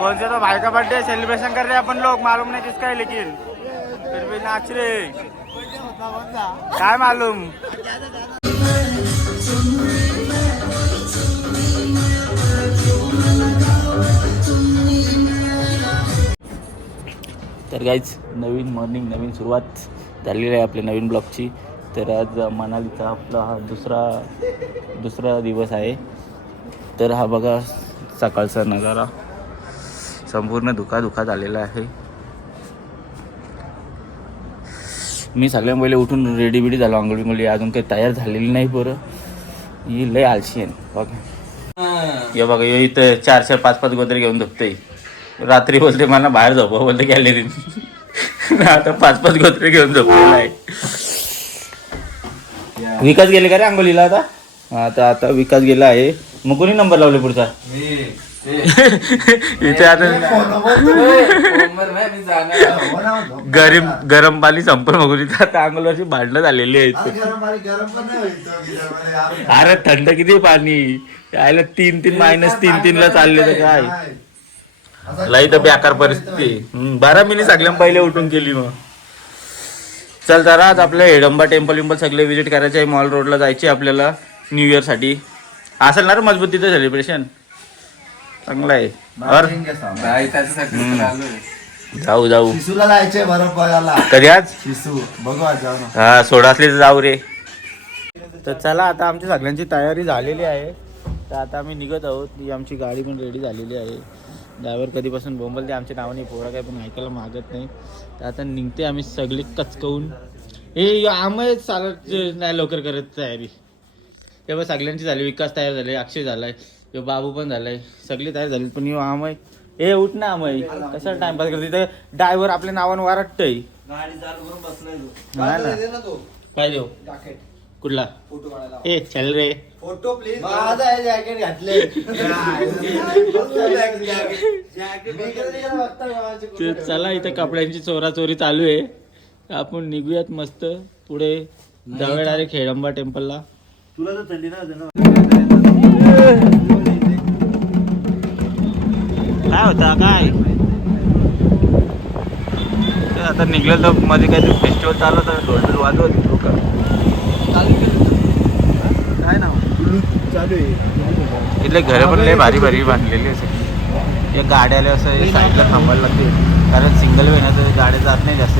कौन से तो भाई का बर्थडे सेलिब्रेशन कर रहे हैं अपन लोग, मालूम नहीं किसका है लेकिन फिर भी नाच रहे। क्या मालूम। तर गाईज नवीन मॉर्निंग, नवीन सुरुवात झालेली आहे आपल्या नवीन ब्लॉगची. तर आज मनालीचा आपला हा दुसरा दिवस आहे. तर हा बघा सकाळचा नजारा संपूर्ण धुका झालेला आहे. मी सगळ्या पहिले उठून रेडी झालो, आंघोळी अजून काही तयार झालेली नाही. बरं ही लय आळशी आहे बघा. हे बघा हे इथं 4-4, 5-5 गोदरे घेऊन झोपते. रात्री बोलते मला बाहेर झोपा, बोलते गॅलरीत. आता 5-5 गोदरे घेऊन झोपलेला आहे. विकास गेले का रे आंघोळीला आता? आता विकास गेला आहे. मग कोणी नंबर लावले पुढचा? इथे आता गरम पाणी संपूर्ण बघून इथे आता आंघोळीची भांडणं झालेली आहेत. अरे थंड किती पाणी यायला 3-3 -3 ला चालले तर काय लई तर बेकार परिस्थिती. 12 मिनिट सगळ्यां पहिले उठून केली. मग चल जरा आज आपल्या हिडंबा टेम्पल सगळे विजिट करायचे आहे. मॉल रोडला जायचे आपल्याला न्यू इयर साठी. असेल ना रे मजबूत तिथं सेलिब्रेशन चांगलं आहे. जाऊ शिसूला जायचंय बरं बघायला. कधी आज शिसू बघू आज जाऊ. हा सोडा असले तर जाऊ रे. तर चला आता आमची सगळ्यांची तयारी झालेली आहे. तर आता आम्ही निघत आहोत. ही आमची गाडी पण रेडी झालेली आहे. ड्रायव्हर कधीपासून बोंबलते आमच्या नावाने, पोरं काय पण ऐकायला मागत नाही. तर आता निघते आम्ही सगळी कचकवून. हे आम्ही चालत नाही लवकर करत तयारी. तेव्हा सगळ्यांची झाली. विकास तयार झाले, अक्षय झालाय, यो बाबू पण झालाय, सगळी तयार झाली. पण यो आमय ए उठ ना आमय, कशाला टाइमपास करते. तर ड्रायव्हर आपल्या नावानं वारटतय. काय देऊ कुठला ए चल रे फोटो प्लीज. माझा जॅकेट घातले. चला इथं कपड्यांची चोराचोरी चालू आहे. आपण निघूयात मस्त पुढे जाऊया डायरेक्ट हिडंबा टेम्पलला. तुला तर थंडी ना काय होता काय. आता निघलं तर मध्ये काहीतरी फेस्टिवल चालू तर ढोल वाजवत लोक काय ना चालू आहे. इथले घर पण लय भारी बांधलेली आहे. या गाड्याला असं साईडला थांबायला लागते कारण सिंगल वे ना तर गाड्या जात नाही जास्त.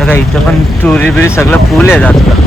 तर इथं पण चोरी बिरी सगळं फुल आहे आजकाल.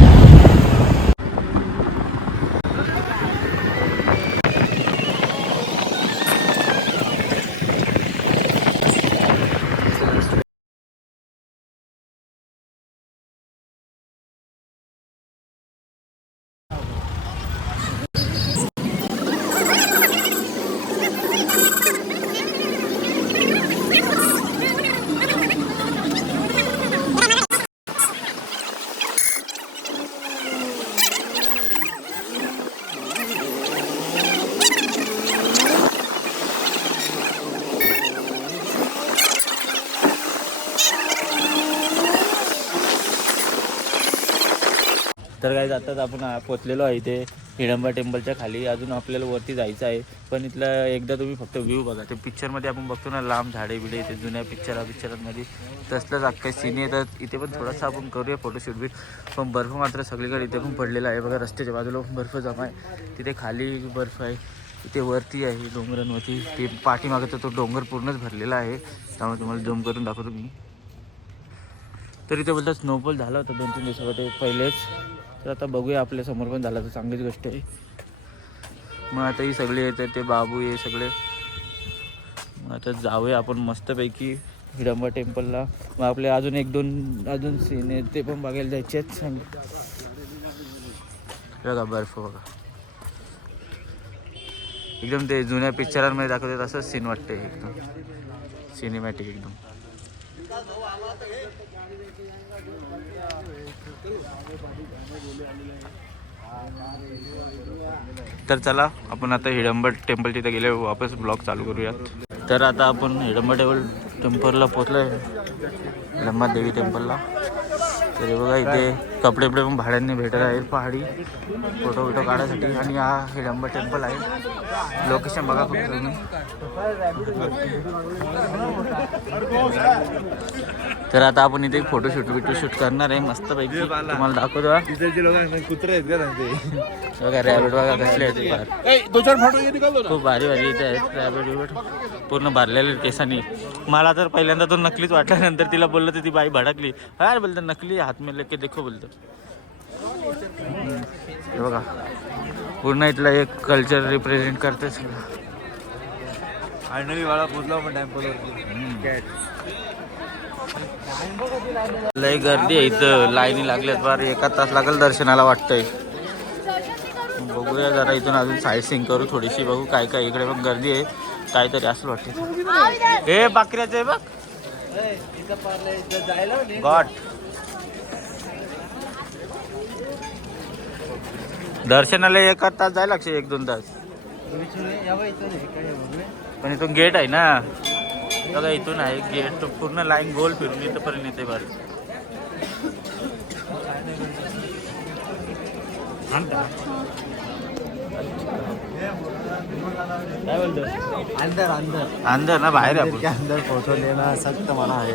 तर काय आताच आपण पोचलेलो आहे इथे हिडंबा टेम्पलच्या खाली. अजून आपल्याला वरती जायचं आहे. पण इथलं एकदा तुम्ही फक्त व्ह्यू बघा. ते पिक्चरमध्ये आपण बघतो ना लांब झाडे बिडे ते जुन्या पिक्चरांमध्ये तसलंच अख्खा सीन आहे. तर इथे पण थोडासा आपण करूया फोटोशूट बीट. पण बर्फ मात्र सगळीकडे इथे पण पडलेला आहे बघा. रस्त्याच्या बाजूला बर्फ जमा आहे. तिथे खाली बर्फ आहे, इथे वरती आहे डोंगरांवरती. ते पाठीमागे तर तो डोंगर पूर्णच भरलेला आहे. त्यामुळे तुम्हाला झूम करून दाखवतो मी. तर इथे बोलतात स्नोफॉल झाला होता 2-3 दिवसामध्ये पहिलेच. तर आता बघूया आपल्या समोर पण झाला तर चांगलीच गोष्ट आहे. मग आता ही सगळे येतात ते बाबू हे सगळे. मग आता जाऊया आपण मस्तपैकी हिडंबा टेम्पलला. मग आपले अजून 1-2 सीन आहेत ते पण बघायला जायचे आहेत. सांग बघा बर्फ बघा एकदम ते जुन्या पिक्चरांमध्ये दाखवतात असंच सीन वाटतं. एकदम सिनेमॅटिक एकदम. तर चला आपण आता हिडंबा टेम्पल तिथे गेले वापस ब्लॉग चालू करूयात. तर आता आपण हिडंबा टेम्पलला पोचलो आहे, हिडंबा देवी टेम्पलला. तर बघा इथे कपडे बिपडे पण भाड्यांनी भेटत आहेत पहाडी फोटो बिटो काढायसाठी. आणि हा हिडंबा टेम्पल आहे. लोकेशन बघा फक्त तुम्ही. तर आता आपण इथे फोटो शूट करणार आहे मस्त पैकी. तुम्हाला दाखवतो. कुत्रे आहेत का ते बघा रॅबिट बघा कसले आहेत. खूप भारी भारी इथे आहेत रॅबिट बिबिट पूर्ण भरलेले केसांनी. मला तर पहिल्यांदा तो नकलीच वाटला. नंतर तिला बोललं तर ती बाई भडकली. हा बोलतो नकली हात में लेके देखो बोलतो. हे बघा पूर्ण इथला एक कल्चर रिप्रेझेंट करते सगळं. फायनली वाळा पोचला पण टेम्पलवरती. लय गर्दी आहे इथं. लाईनी लागल्यात फार. 1 तास लागेल दर्शनाला वाटतंय. बघूया जरा इथून अजून साईड सीन करू थोडीशी. बघू काय काय इकडे पण गर्दी आहे. काहीतरी असं वाटतं. हे बकऱ्याचं आहे बघ. गॉड दर्शनाला 1 तास जायला लागશે 1-2 तास. पण इथून गेट आहे ना बघा. इथून आहे गेट. पूर्ण लाईन गोल फिरून इथंपर्यंत येते बरं. काय बोलतो अंदर अंदर अंदर ना बाहेर आपण अंदर फोटो लेना सख्त मना आहे.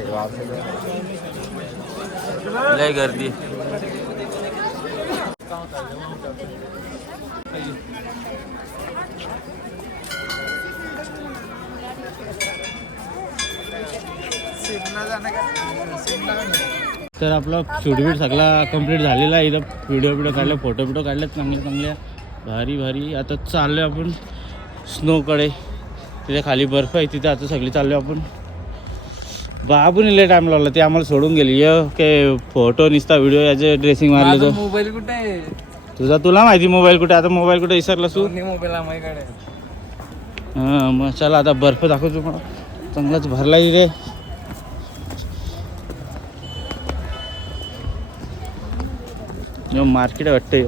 लय गर्दी. तर आपला शूटबीट सगळा कंप्लीट झालेला आहे. इथं व्हिडिओ काढले फोटो बिटो काढले चांगल्या भारी भारी. आता चाललो आपण स्नोकडे. तिथे खाली बर्फ आहे तिथे. आता सगळी चाललो आपण. बाबून लय टाइम लावला. ते आम्हाला सोडून गेली. काय फोटो निसता व्हिडिओ याचे ड्रेसिंग मारले. तो मोबाईल कुठे आहे तुला माहिती मोबाईल कुठे. आता मोबाईल कुठे विसरला तू. मोबाईल माझ्याकडे. हां मग चला आता बर्फ दाखवतो मला. चांगलाच भरला रे. मार्केट वाटतं.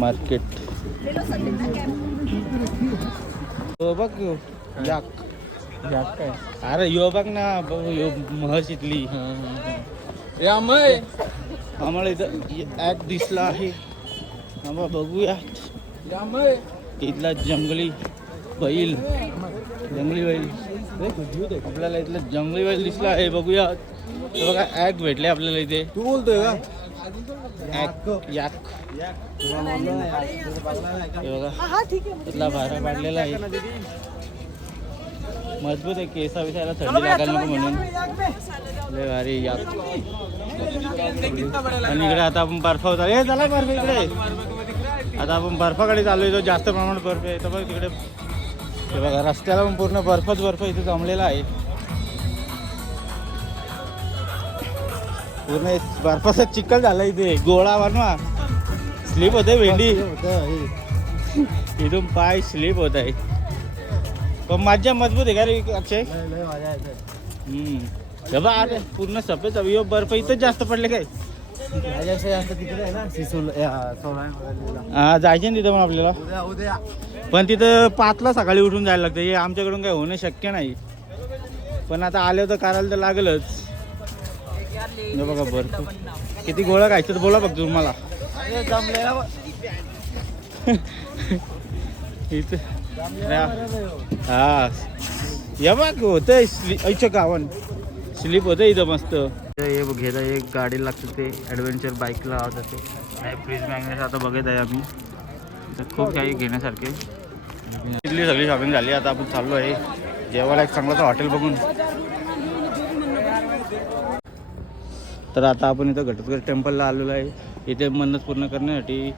मार्केट बघ याक काय. अरे यो बघ ना यो महस इथली. आम्हाला इथं ॲक दिसला आहे. आम्हाला बघूया इथला जंगली बैल. आपल्याला इथलं जंगली बैल दिसला आहे. बघूया. बघा ॲक भेटले आपल्याला इथे. तू बोलतोय का याक बघा इथला भारा पाडलेला आहे. मजबूत आहे. केसा विसायला थंडी लागायला नको म्हणून लय भारी याक. आणि इकडे आता आपण बर्फावर चालू. हे झाला बर्फ इकडे. आता आपण बर्फाकडे चालू येतो. जास्त प्रमाणात बर्फ आहे. तर बघ तिकडे हे बघा रस्त्याला पण पूर्ण बर्फ इथे जमलेला आहे. पूर्ण बर्फाचा चिखल झाला इथे. गोळा बनवा स्लिप होते भेंडी. इथून पाय स्लिप होत आहे. पण मज्जा मजबूत आहे का रे अक्षय. अरे पूर्ण सफेद बर्फ इथं जास्त पडले काय. हा जायचे ना तिथं पण आपल्याला. पण तिथं 5ला सकाळी उठून जायला लागतं. हे आमच्याकडून काय होणं शक्य नाही. पण आता आले तर करायला तर लागलच. बघा बर्फ किती गोळा खायचं तर बोला बघ तुम्हाला. इथं हा या बघ होतंय ऐच्या गावन स्लिप होतं इथं मस्त. हे घेता एक गाडी लागतं ते ॲडव्हेंचर बाईकला जाते. फ्रीज मॅग्नेट आता बघत आहे आम्ही. तर खूप काही घेण्यासारखे. इथली सगळी शॉपिंग झाली. आता आपण चाललो आहे जेवायला एक चांगलं हॉटेल बघून. तर आता आपण इथं घटोत्कच टेम्पलला आलेलो आहे. इथे मन्नत पूर्ण करण्यासाठी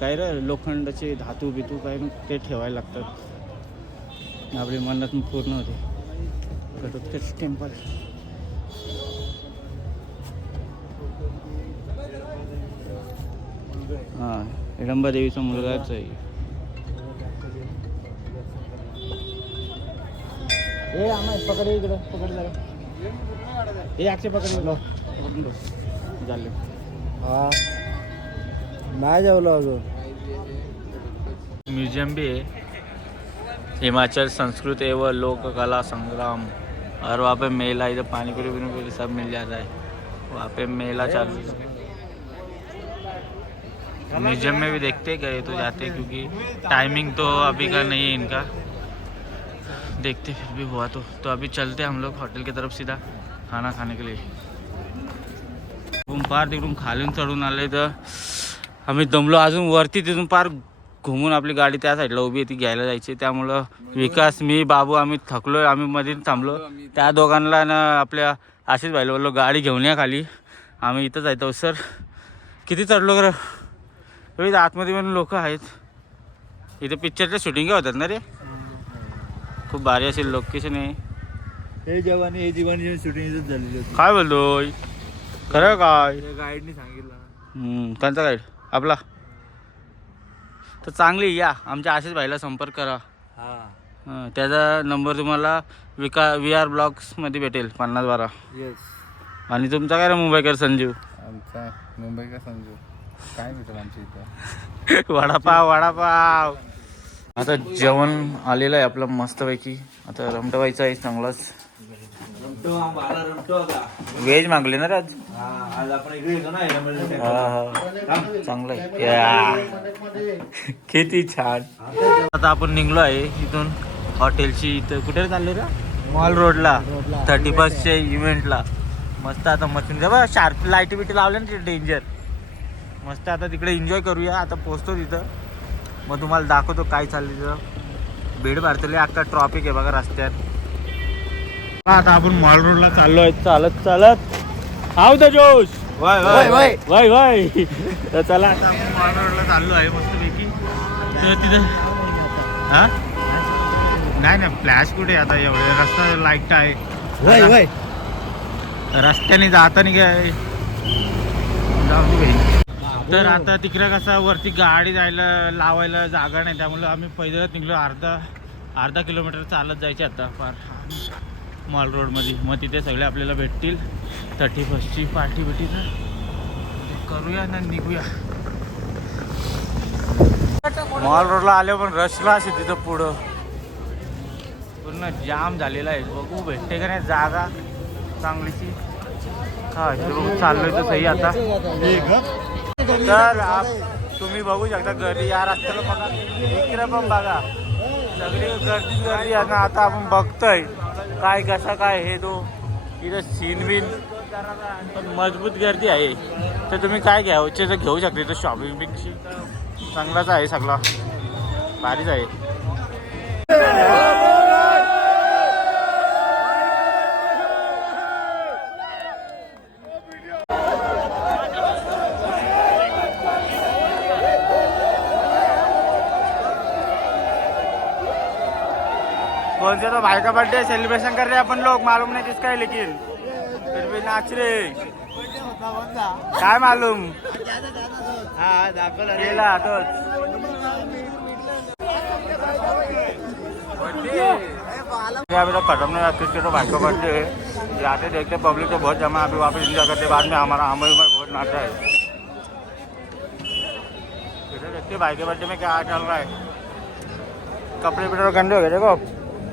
काय रे लोखंडाचे धातू बितू काय ते ठेवायला लागतात. आपली मन्नत पूर्ण होते. घटोत्कच टेम्पल. हां हिडंबा देवीचा मुलगाच आहे. हे आम्हाला पकड इकडं पकड जरा. हे अक्षय पकड झाले. हा नाही जेवलो अजून. म्यूजियम भी है, हिमाचल संस्कृत एवं लोक कला संग्राम। और वहाँ पे मेला, इधर पानी पूरी सब मिल जाता है। वहाँ पे मेला चालू है। म्यूजियम में भी देखते गए तो जाते, क्योंकि टाइमिंग तो अभी का नहीं है इनका, देखते फिर भी हुआ तो अभी चलते हम लोग हॉटेल की तरफ सीधा खाना खाने के लिए। पार तिकडून खालून चढून आले तर आम्ही दमलो, अजून वरती तिथून पार घुमून आपली गाडी त्या साईडला उभी आहे ती घ्यायला जायची, त्यामुळं विकास, मी, बाबू आम्ही थकलोय, आम्ही मध्ये थांबलो। त्या दोघांना ना आपल्या आशिष भाईला बोललो गाडी घेऊन या खाली, आम्ही इथं जायचो। सर किती चढलो खरं, आतमध्ये पण लोक आहेत। इथे पिक्चरच्या शूटिंग होतात ना रे, खूप भारी असेल लोकेशन आहे। हे जवानी हे जीवानी शूटिंग झालेली होती। काय बोलतोय, खरं काय? गाईडने सांगितलं। त्यांचा गाईड आपला तर चांगली या, आमच्या आशिष भाईला संपर्क करा। त्याचा नंबर तुम्हाला VR ब्लॉग्समध्ये भेटेल 5012। येस। आणि तुमचा काय रे मुंबईकर संजीव? आमचा मुंबईकर संजीव काय भेटेल आमच्या इथं? वडापाव वडापाव। आता जेवण आलेलं आहे आपलं मस्तपैकी, आता रमटवायचं आहे चांगलाच। व्हेज मागले ना रे आज? आज आपण इकडे येतो ना, चांगलं आहे। किती छान। आता आपण निघलो आहे इथून हॉटेलची, इथं कुठे चाललो रे? मॉल रोडला 31च्या इव्हेंटला। मस्त आता मशीन बघा, शार्प लाईटी बिटी लावल्या ना, डेंजर मस्त। आता तिकडे एन्जॉय करूया, आता पोहोचतो तिथं, मग तुम्हाला दाखवतो काय चाललं तिथं। भीड भारतले अख्खा ट्रॉफिक आहे बघा रस्त्यात। आता आपण मॉल रोडला चाललोय चालत चालत। हाव द जोश, Y Y Y Y Y. तर चला आता आपण मॉल रोडला चाललो आहे मस्तपैकी। तर तिथं हा नाही ना फ्लॅश कुठे आता, एवढे रस्ता लाईट आहे, वाय वाय रस्त्याने जाताना काय जाऊ दे। तर आता तिकडे कसं वरती गाडी जायला लावायला जागा नाही, त्यामुळे आम्ही पैदलच निघलो। अर्धा किलोमीटर चालत जायचे आता फार मॉल रोडमध्ये। मग तिथे सगळे आपल्याला भेटतील 31ची पार्टी बिटी, तर करूया ना निघूया। मॉल रोडला आले पण रशला असे तिथं पुढं पूर्ण जाम झालेला आहे। बघू भेटते का नाही जागा चांगलीची। हा चाललोय तर सही आता। तर तुम्ही बघू शकता गर्दी या रस्त्याला बघा, इकडे पण बघा सगळी गर्दीच गर्दी आहे ना। आता आपण बघतोय काय कसा काय हे तो इथं सीन बिन, पण मजबूत गर्दी आहे। तर तुम्ही काय घ्यायचे तर घेऊ शकता, इथं शॉपिंग बिंगची चांगलाच आहे, सगळा भारीच आहे। कौन से तो भाई का बर्थडे सेलिब्रेशन कर रहे हैं अपन लोग, मालूम नहीं किसका है, लेकिन फिर भी नाच रहे। काय मालूम केला तोच। अभी तक खत्म नहीं हुआ, किसके तो भाई का बर्थडे है। जाते देखते पब्लिक तो बहुत जमा, अभी वापस इंजॉय करते, बाद में हमारा हमें बहुत नाचा है। देखते भाई के बर्थडे में क्या चल रहा है। कपड़े वपड़े गंदे हो गए देखो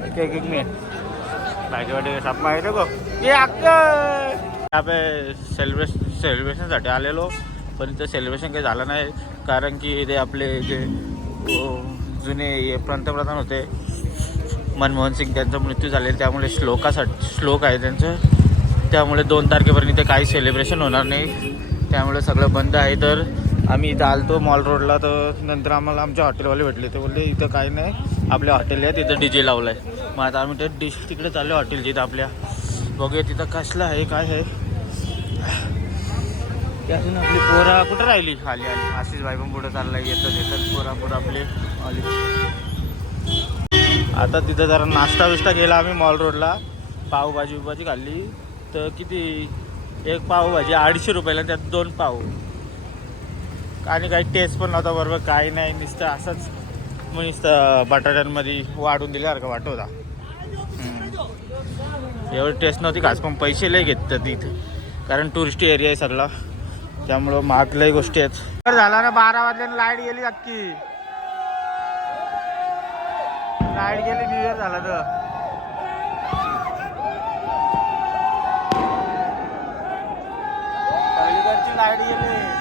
केक में, भाई के बर्थडे के साथ में देखो ये यहाँ पे सेलिब्रेशनसाठी आलेलो, पण इथं सेलिब्रेशन काही झालं नाही, कारण की इथे आपले जे जुने पंतप्रधान होते मनमोहन सिंग, त्यांचा मृत्यू झालेला, त्यामुळे श्लोक आहे त्यांचं, त्यामुळे 2 तारखेपर्यंत इथे काही सेलिब्रेशन होणार नाही, त्यामुळे सगळं बंद आहे। तर आम्ही इथं आलतो मॉल रोडला, तर नंतर आम्हाला आमच्या हॉटेलवाले भेटले, ते बोलले इथं काही नाही, आपल्या हॉटेल आहे तिथं DJ लावलं आहे। मग आता आम्ही ते तिकडे चाललो हॉटेल जिथं आपल्या, बघूया तिथं कसलं आहे काय आहे। त्यातून आपली पोरा कुठं राहिली, आली आशिष भाई पण पुढं चालला, येतात पोरा आपले आली। आता तिथं जरा नाश्ता बिस्टा केला आम्ही मॉल रोडला, पावभाजी खाल्ली, तर किती एक पावभाजी 250 रुपयाला, त्यात 2 पाव, आणि काही टेस्ट पण नव्हता बरोबर, काही नाही, नुसतं असंच मग नुसतं बटाट्यांमध्ये वाढून दिल्यासारखं वाटत होता। एवढी टेस्ट नव्हती खास, पण पैसे लय घेतात तिथे, कारण टुरिस्ट एरिया आहे सगळा, त्यामुळं महाग लय गोष्टी आहेत। झाला ना 12 वाजल्यानं लाईट गेली अख्खी, लाईट गेली न्यू इयर झाला तर पलीकडची लाईट गेली